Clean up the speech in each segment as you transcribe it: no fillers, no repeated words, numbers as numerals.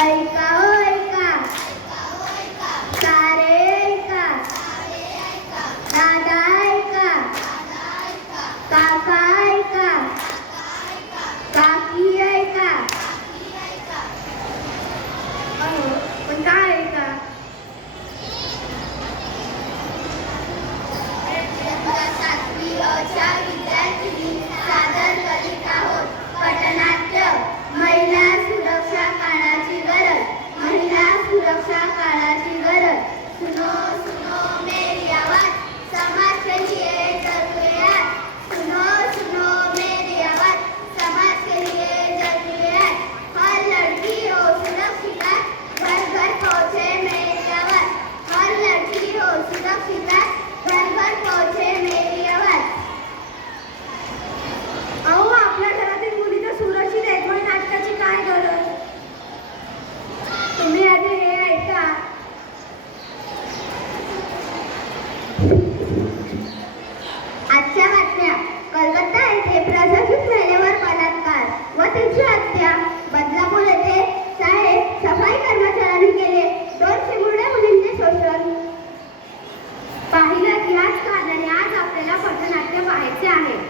ऐका हो ऐका, सारे ऐका, दादा ऐका, काका ऐका, काकी ऐका. अहो पण काय ऐका? सातवी अच्या विद्यार्थी सादर करीत आहोत पटनाट्य. महिला सुरक्षा काळाची गरज, महिला सुरक्षा काळाची गरज. सुनो सुनो मेरी आवाज, समाज के लिए जरूरी है. सुनो सुनो मेरी आवाज, समाज के लिए जरूरी है. हर लड़की हो सुरक्षित है, घर घर पहुँचे मेरी आवाज. हर लड़की हो सुरक्षित है, घर घर पहुँचे मेरी आवाज. अहो आपल्या घरातील मुली तर सुरक्षित आहेत, मग नाटकाची काय गरज? तुम्ही आधी हे ऐका. आजच्या बातम्या. कलकत्ता येथे प्रशिक्षित महिलेवर बलात्कार व तिची हत्या. बदलापूर येथे शाळेत सफाई कर्मचाऱ्यांनी केले 2 चिमुरड्या मुलींचे शोषण. पाहिलं की याच कारणाने आज आपल्याला पथनाट्य पाहायचे आहे.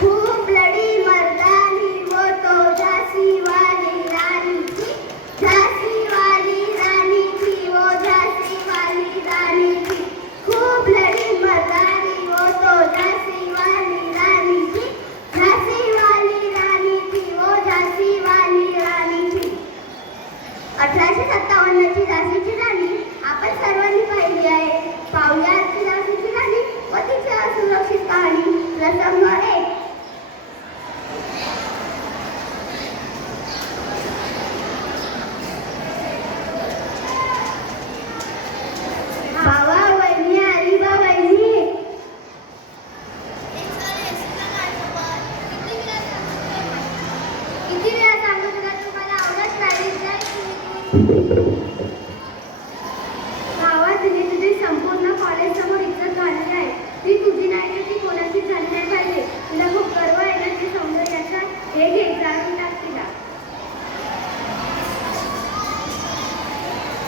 खूप लढी मर्दानी वो तो झांसी वाली रानी थी, झांसी वाली रानी थी, वो झांसी वाली रानी थी. खूप लढी मर्दानी वो तो झांसी वाली रानी थी, झांसी वाली रानी थी, वो झांसी वाली रानी थी. 1857 ची झाशीची राणी आपण सर्वांनी पाहिली आहे. पाहूया आजची झाशीची राणी व तिची असुरक्षित कहाणी. प्रसंग 1. भावा वहिनी आली बा वहिनी. किती वेळा सांगू तुला, तुम्हाला आवडत नाही. भावा तिने तुझी संपूर्ण कॉलेज समोर इज्जत घालली आहे. ती तुझी नाही तर ती कोणाची झाली नाही पाहिजे. तुला खूप गर्व आहे ना ती सौंदर्याचा. हे घे, जाळून टाक तिला.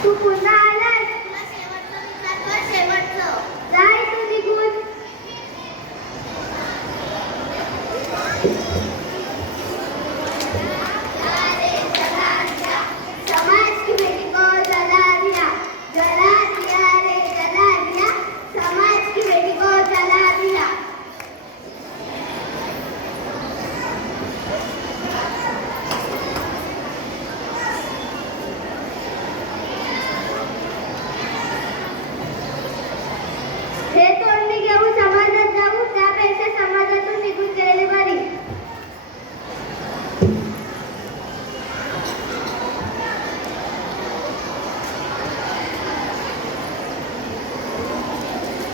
तू पुन्हा आलास. शेवटचं जाय तू निघून. समाज की बेटी को जला दिया, जला दिया रे जला दिया. समाज की बेटी को जला दिया. हे तोंडी घेऊन समाजात जाऊ त्यापेक्षा समाजातून निघून गेलेली बरी.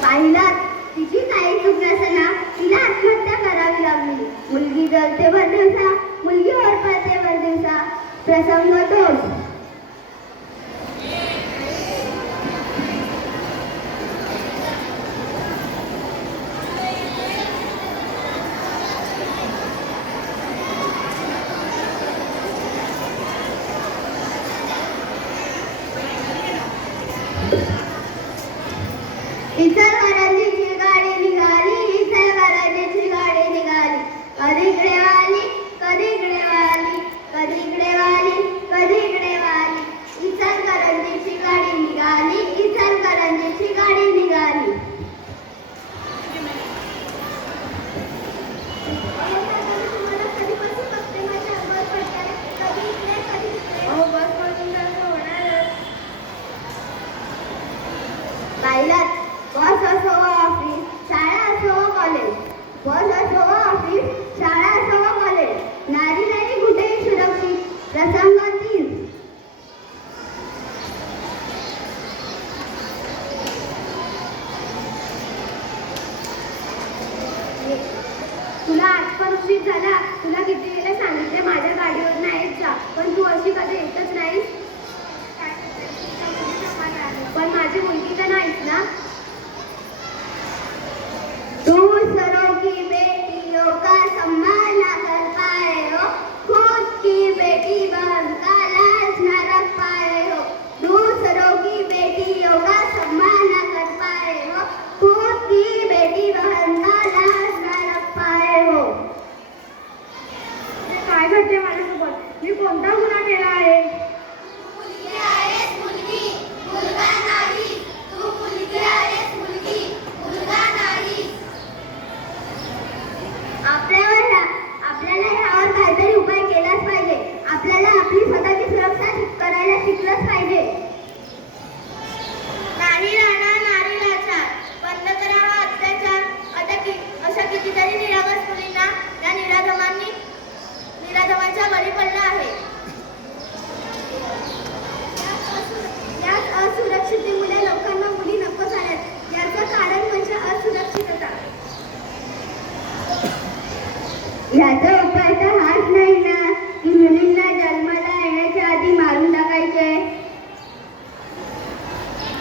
पाहिलात तिची काही चूक नसताना तिला आत्महत्या करावी लागली. मुलगी जळते भर दिवसा, मुलगी ओरपते भर दिवसा. प्रसंग 2. इचलकरंजीची गाडी निघाली, इचलकरंजीची गाडी निघाली. कधी इकडे वाली, कधी इकडे वाली, कधी इकडे वाली, कधी इकडे वाली. इचलकरंजीची गाडी निघाली, इचलकरंजीची गाडी निघाली. पाहिलात बस असो व ऑफिस, शाळा असो व कॉलेज. बस असो व ऑफिस, शाळा असो व कॉलेज. नारी नाही कुठेही सुरक्षित. प्रसंग 3. तुला आज पण उशीर झाला. तुला किती वेळा सांगितले माझ्या गाडीवर नाही जा, पण तू अशी कधी येतच नाहीस. पण माझी मुलगी तर नाहीस ना. दूसरों की बेटियों का सम्मान ना कर पाए हो, खुद की बेटी काय घडते माझ्यासोबत? मी कोणता गुन्हा केला आहे? मुलगी आहेस मुलगी, मुलगा नाही. तू मुलगी आहेस मुलगी, मुलगा नाही. आपल्याला ह्यावर काहीतरी उपाय केलाच पाहिजे. आपल्याला आपली स्वतःची सुरक्षा करायला शिकलंच पाहिजे. नाही राहणार नारीलाचार, बंद करा हा अत्याचार. अशा कितीतरी निरागस मुलींना या निराधमांच्या बळी पडला आहे. याच असुरक्षिततेमुळे लोकांना मुली नको झाल्यात. याचं कारण म्हणजे असुरक्षितता. याचा उपाय तर हाच नाही ना की मुलींना जन्माला येण्याच्या आधी मारून टाकायचे.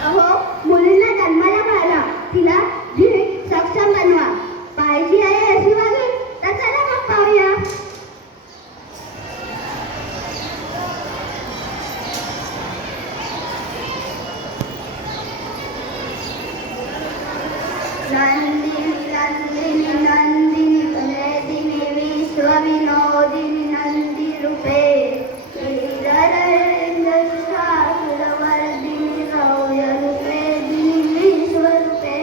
अहो, मुलींना जन्माला घाला, तिला सक्षम बनवा. पाहिजे आहे अशी वागेल तर चला मग पाहूया. नंदिनी नंदिनी नंदिनी कलेदिनी विश्वविनोदिनी नंदी रूपे सुरवर्दिनी सौर्यरूपे दिनी विश्वरूपे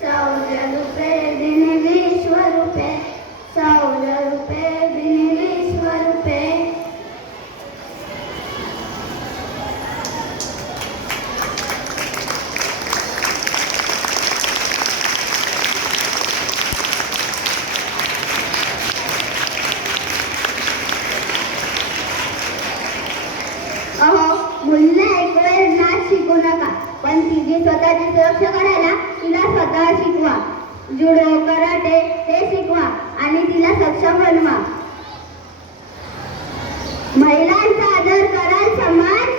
सौर्यरूपे दिनी विश्वरूपे सौर्यरूपे दिनी विश्वरूपे. अहो, मुलीला एक वेळ नाच शिकू नका, पण तिची स्वतःची सुरक्षा करायला तिला स्वतः शिकवा. जुडो कराटे हे शिकवा आणि तिला सक्षम बनवा. महिलांचा आदर कराल समाज